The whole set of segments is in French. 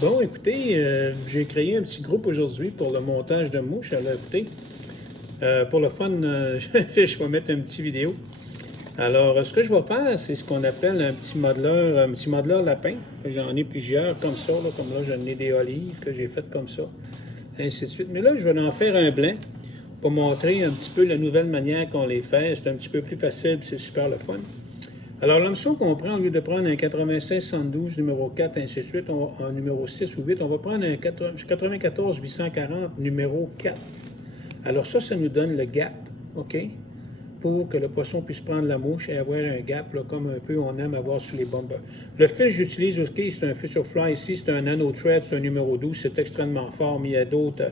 Bon, écoutez, j'ai créé un petit groupe aujourd'hui pour le montage de mouches. Alors, écoutez, pour le fun, je vais mettre une petite vidéo. Alors, ce que je vais faire, c'est ce qu'on appelle un petit modeleur lapin. J'en ai plusieurs comme ça, là, comme là, j'en ai des olives que j'ai faites comme ça, ainsi de suite. Mais là, je vais en faire un blanc pour montrer un petit peu la nouvelle manière qu'on les fait. C'est un petit peu plus facile, puis c'est super le fun. Alors, l'hameçon qu'on prend, au lieu de prendre un 96-112 numéro 4, ainsi de suite, en numéro 6 ou 8, on va prendre un 94-840 numéro 4. Alors ça nous donne le gap, OK? Pour que le poisson puisse prendre la mouche et avoir un gap, là, comme un peu on aime avoir sur les bombes. Le fil que j'utilise, OK, c'est un Fisher Fly ici, c'est un Nano Thread, c'est un numéro 12, c'est extrêmement fort, mais il y a d'autres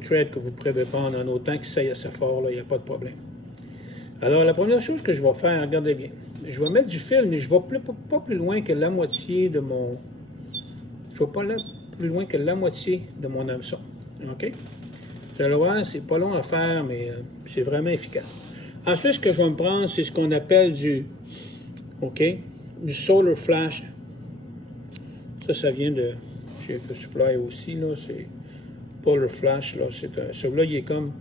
threads que vous pourrez prendre en autant que ça y est assez fort, là, il n'y a pas de problème. Alors, la première chose que je vais faire, regardez bien, je vais mettre du fil, mais je ne vais pas plus loin que la moitié de mon... Je ne vais pas là plus loin que la moitié de mon hameçon. OK? Vous allez voir, c'est pas long à faire, mais c'est vraiment efficace. Ensuite, ce que je vais me prendre, c'est ce qu'on appelle OK? Du Solar Flash. Ça vient de chez Fly aussi, là. C'est Polar Flash, là. Celui-là, il est comme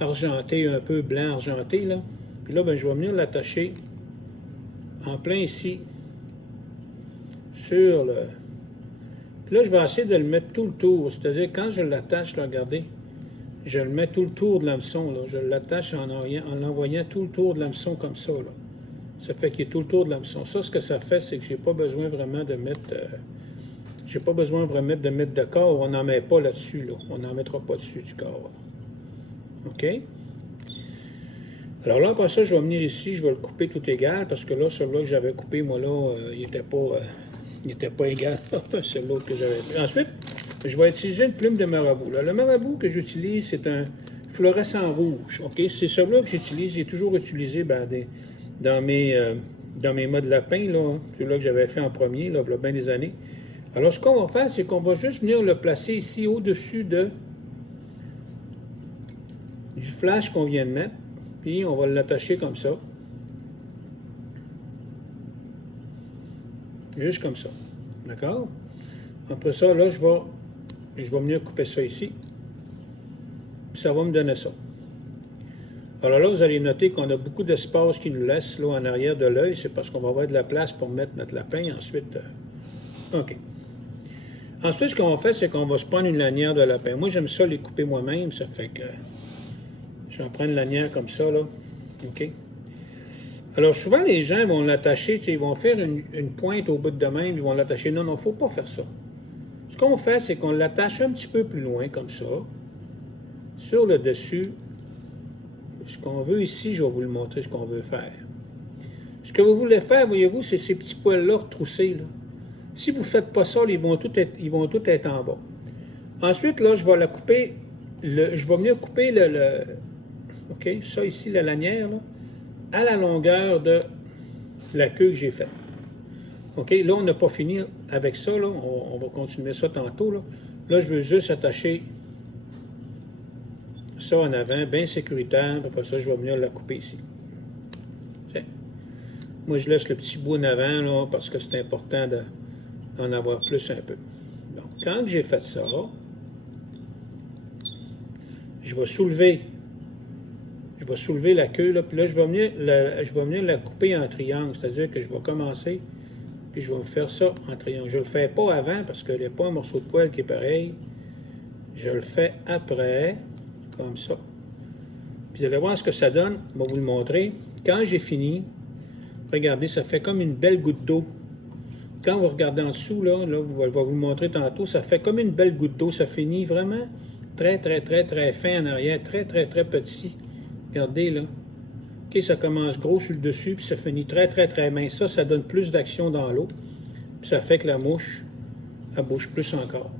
argenté, un peu blanc argenté, là. Puis là, ben, je vais venir l'attacher en plein ici, sur le... Puis là, je vais essayer de le mettre tout le tour. C'est-à-dire, quand je l'attache, là, regardez, je le mets tout le tour de l'hameçon, là. Je l'attache en l'envoyant tout le tour de l'hameçon comme ça, là. Ça fait qu'il est tout le tour de l'hameçon. Ça, ce que ça fait, c'est que j'ai pas besoin vraiment de mettre... j'ai pas besoin vraiment de mettre de corps. On n'en met pas là-dessus, là. On n'en mettra pas dessus du corps. OK? Alors là, après ça, je vais venir ici, je vais le couper tout égal, parce que là, celui-là que j'avais coupé, moi, là, il n'était pas égal. C'est l'autre que j'avais pris. Ensuite, je vais utiliser une plume de marabout. Là, le marabout que j'utilise, c'est un fluorescent rouge. OK? C'est celui-là que j'utilise. J'ai toujours utilisé dans mes modes lapin, là, celui-là que j'avais fait en premier, là, il y a bien des années. Alors, ce qu'on va faire, c'est qu'on va juste venir le placer ici au-dessus du flash qu'on vient de mettre. Puis, on va l'attacher comme ça. Juste comme ça. D'accord? Après ça, là, je vais venir couper ça ici. Puis, ça va me donner ça. Alors là, vous allez noter qu'on a beaucoup d'espace qui nous laisse là en arrière de l'œil. C'est parce qu'on va avoir de la place pour mettre notre lapin. Ensuite, OK. Ensuite, ce qu'on va faire, c'est qu'on va se prendre une lanière de lapin. Moi, j'aime ça les couper moi-même. Ça fait que je vais en prendre une lanière comme ça, là. OK? Alors, souvent, les gens vont l'attacher, ils vont faire une pointe au bout de même, ils vont l'attacher. Non, il ne faut pas faire ça. Ce qu'on fait, c'est qu'on l'attache un petit peu plus loin, comme ça, sur le dessus. Ce qu'on veut ici, je vais vous le montrer, ce qu'on veut faire. Ce que vous voulez faire, voyez-vous, c'est ces petits poils-là retroussés, là. Si vous ne faites pas ça, ils vont tous être en bas. Ensuite, là, je vais la couper, je vais venir couper OK, ça ici, la lanière, là, à la longueur de la queue que j'ai faite. OK, là, on n'a pas fini avec ça, là. On va continuer ça tantôt, là. Là, je veux juste attacher ça en avant, bien sécuritaire. Après ça, je vais venir la couper ici. Tiens. Moi, je laisse le petit bout en avant, là, parce que c'est important d'en avoir plus un peu. Donc, quand j'ai fait ça, je vais soulever la queue, là, puis là, je vais venir la couper en triangle, c'est-à-dire que je vais commencer, puis je vais faire ça en triangle. Je ne le fais pas avant, parce qu'il n'y a pas un morceau de poil qui est pareil. Je le fais après, comme ça. Puis vous allez voir ce que ça donne. Je vais vous le montrer. Quand j'ai fini, regardez, ça fait comme une belle goutte d'eau. Quand vous regardez en dessous, là, je vais vous le montrer tantôt, ça fait comme une belle goutte d'eau. Ça finit vraiment très, très, très, très fin en arrière, très, très, très petit. Regardez, là. OK, ça commence gros sur le dessus, puis ça finit très, très, très mince. Ça donne plus d'action dans l'eau. Puis ça fait que la mouche, elle bouge plus encore.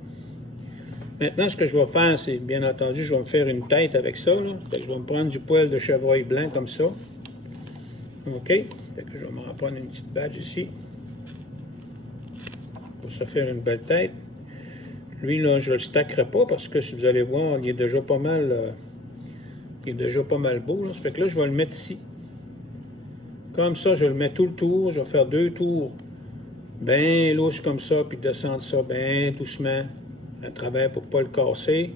Maintenant, ce que je vais faire, c'est, bien entendu, je vais me faire une tête avec ça, là. Fait que je vais me prendre du poil de chevreuil blanc comme ça. OK? Fait que je vais m'en prendre une petite badge ici. Pour se faire une belle tête. Lui, là, je ne le stackerai pas parce que si vous allez voir, il est déjà pas mal... il est déjà pas mal beau, là. Ça fait que là, je vais le mettre ici. Comme ça, je le mets tout le tour. Je vais faire 2 tours bien lousse comme ça, puis descendre ça bien doucement à travers pour ne pas le casser.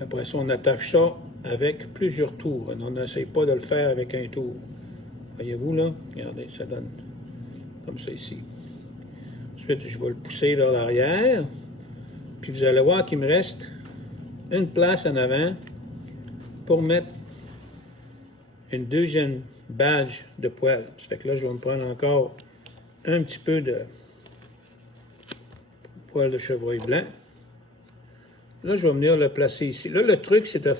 Après ça, on attache ça avec plusieurs tours. On n'essaye pas de le faire avec un tour. Voyez-vous là? Regardez, ça donne comme ça ici. Ensuite, je vais le pousser vers l'arrière. Puis vous allez voir qu'il me reste une place en avant pour mettre une deuxième badge de poêle. Ça fait que là, je vais me prendre encore un petit peu de poêle de chevreuil blanc. Là, je vais venir le placer ici. Là, le truc, c'est de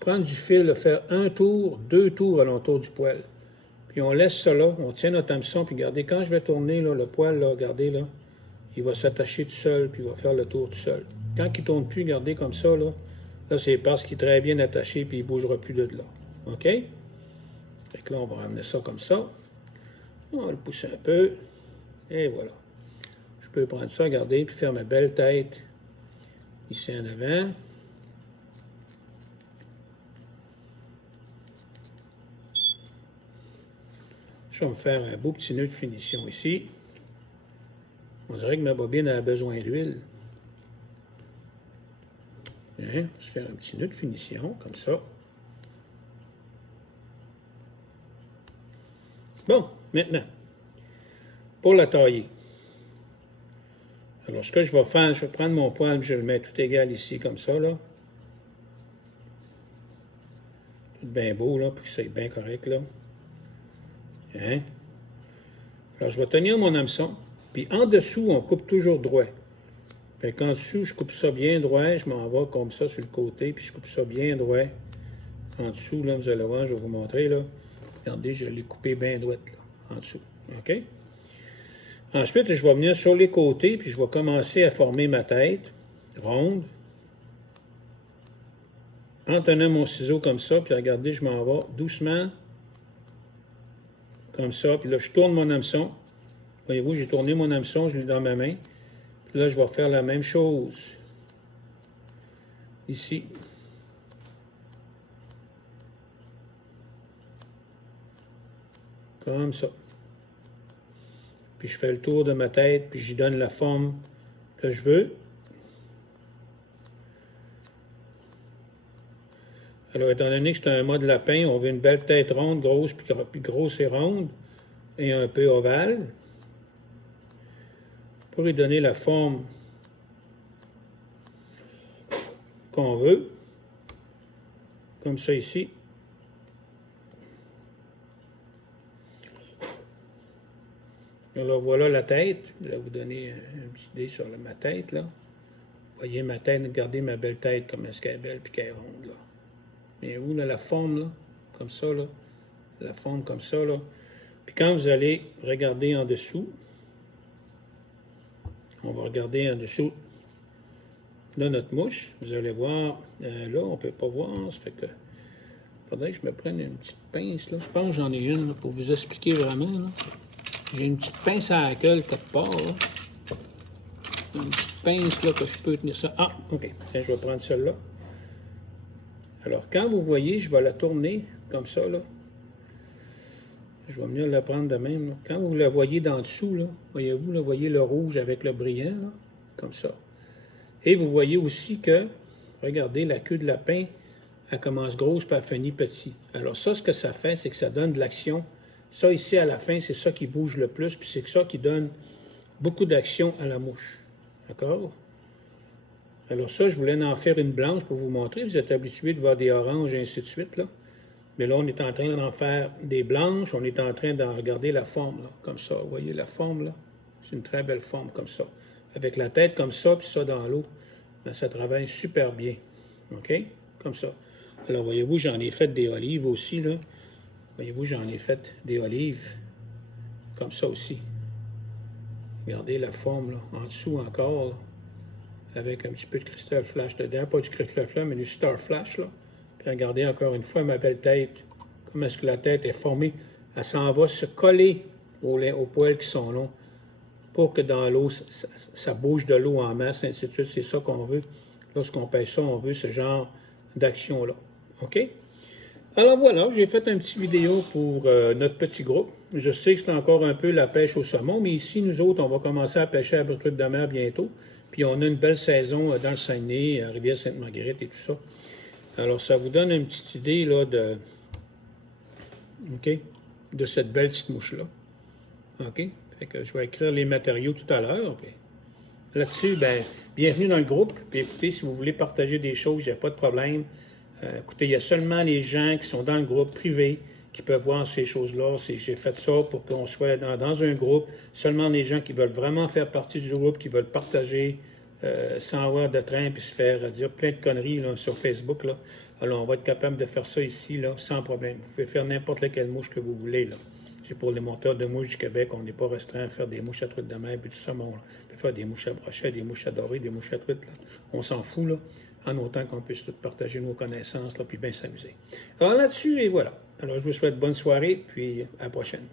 prendre du fil, de faire un tour, 2 tours alentour du poêle. Puis on laisse ça là, on tient notre hameçon, puis regardez, quand je vais tourner là, le poêle, là, regardez là, il va s'attacher tout seul, puis il va faire le tour tout seul. Quand il ne tourne plus, regardez comme ça, là c'est parce qu'il est très bien attaché, puis il ne bougera plus de là. OK? Fait que là, on va ramener ça comme ça. On va le pousser un peu. Et voilà. Je peux prendre ça, regardez, puis faire ma belle tête ici en avant. Je vais me faire un beau petit nœud de finition ici. On dirait que ma bobine a besoin d'huile. Hein? Je vais faire un petit nœud de finition, comme ça. Bon, maintenant, pour la tailler. Alors, ce que je vais faire, je vais prendre mon poêle, je le mets tout égal ici, comme ça, là. Tout bien beau, là, pour que ça soit bien correct, là. Hein? Alors, je vais tenir mon hameçon, puis en dessous, on coupe toujours droit. Fait qu'en dessous, je coupe ça bien droit, je m'en vais comme ça sur le côté, puis je coupe ça bien droit. En dessous, là, vous allez voir, je vais vous montrer, là. Regardez, je l'ai coupé bien droit, là, en dessous. OK? Ensuite, je vais venir sur les côtés, puis je vais commencer à former ma tête ronde. En tenant mon ciseau comme ça, puis regardez, je m'en vais doucement, comme ça. Puis là, je tourne mon hameçon. Voyez-vous, j'ai tourné mon hameçon, je l'ai dans ma main. Puis là, je vais faire la même chose ici. Comme ça. Puis je fais le tour de ma tête, puis j'y donne la forme que je veux. Alors, étant donné que c'est un mode lapin, on veut une belle tête ronde, grosse, puis grosse et ronde, et un peu ovale. Pour lui donner la forme qu'on veut. Comme ça ici. Alors voilà la tête. Je vais vous donner une petite idée sur ma tête, là. Vous voyez ma tête, regardez ma belle tête, comme est-ce qu'elle est belle, puis qu'elle est ronde, là. Mais où, là, la forme, là, comme ça, là. La forme comme ça, là. Puis quand vous allez regarder en dessous, on va regarder en dessous de notre mouche. Vous allez voir, là, on ne peut pas voir, ça fait que il faudrait que je me prenne une petite pince, là. Je pense que j'en ai une, là, pour vous expliquer vraiment, là. J'ai une petite pince à la gueule quelque part, là. Une petite pince, là, que je peux tenir ça. Ah, OK. Tiens, je vais prendre celle-là. Alors, quand vous voyez, je vais la tourner comme ça, là. Je vais venir la prendre de même, là. Quand vous la voyez d'en dessous, là, voyez-vous, là, voyez le rouge avec le brillant, là, comme ça. Et vous voyez aussi que, regardez, la queue de lapin, elle commence grosse puis elle finit petit. Alors ça, ce que ça fait, c'est que ça donne de l'action. Ça, ici, à la fin, c'est ça qui bouge le plus, puis c'est ça qui donne beaucoup d'action à la mouche. D'accord? Alors ça, je voulais en faire une blanche pour vous montrer. Vous êtes habitués de voir des oranges et ainsi de suite, là. Mais là, on est en train d'en faire des blanches. On est en train d'en regarder la forme, là, comme ça. Vous voyez la forme, là? C'est une très belle forme, comme ça. Avec la tête comme ça, puis ça dans l'eau, ben, ça travaille super bien. OK? Comme ça. Alors, voyez-vous, j'en ai fait des olives aussi, là. Voyez-vous, j'en ai fait des olives comme ça aussi. Regardez la forme, là. En dessous encore, là, avec un petit peu de cristal flash dedans. Pas du cristal flash, mais du star flash, là. Puis regardez encore une fois ma belle tête. Comment est-ce que la tête est formée? Elle s'en va se coller aux poils qui sont longs pour que dans l'eau, ça bouge de l'eau en masse, ainsi de suite. C'est ça qu'on veut. Lorsqu'on pêche ça, on veut ce genre d'action-là. OK? Alors voilà, j'ai fait un petit vidéo pour notre petit groupe. Je sais que c'est encore un peu la pêche au saumon, mais ici, nous autres, on va commencer à pêcher à la truite de mer bientôt. Puis on a une belle saison dans le Saguenay, à Rivière-Sainte-Marguerite et tout ça. Alors ça vous donne une petite idée là, OK, de cette belle petite mouche-là. OK? Fait que je vais écrire les matériaux tout à l'heure. Là-dessus, ben, bienvenue dans le groupe. Puis écoutez, si vous voulez partager des choses, il n'y a pas de problème. Écoutez, il y a seulement les gens qui sont dans le groupe privé qui peuvent voir ces choses-là. J'ai fait ça pour qu'on soit dans un groupe. Seulement les gens qui veulent vraiment faire partie du groupe, qui veulent partager sans avoir de train puis se faire dire plein de conneries là, sur Facebook. Là. Alors, on va être capable de faire ça ici là, sans problème. Vous pouvez faire n'importe laquelle mouche que vous voulez. Là. C'est pour les monteurs de mouches du Québec. On n'est pas restreint à faire des mouches à truite de mer puis tout ça. Bon, on peut faire des mouches à brochet, des mouches à dorée, des mouches à truite. Là. On s'en fout, là, en autant qu'on puisse tout partager nos connaissances là, puis bien s'amuser. Alors là-dessus, et voilà. Alors, je vous souhaite bonne soirée, puis à la prochaine.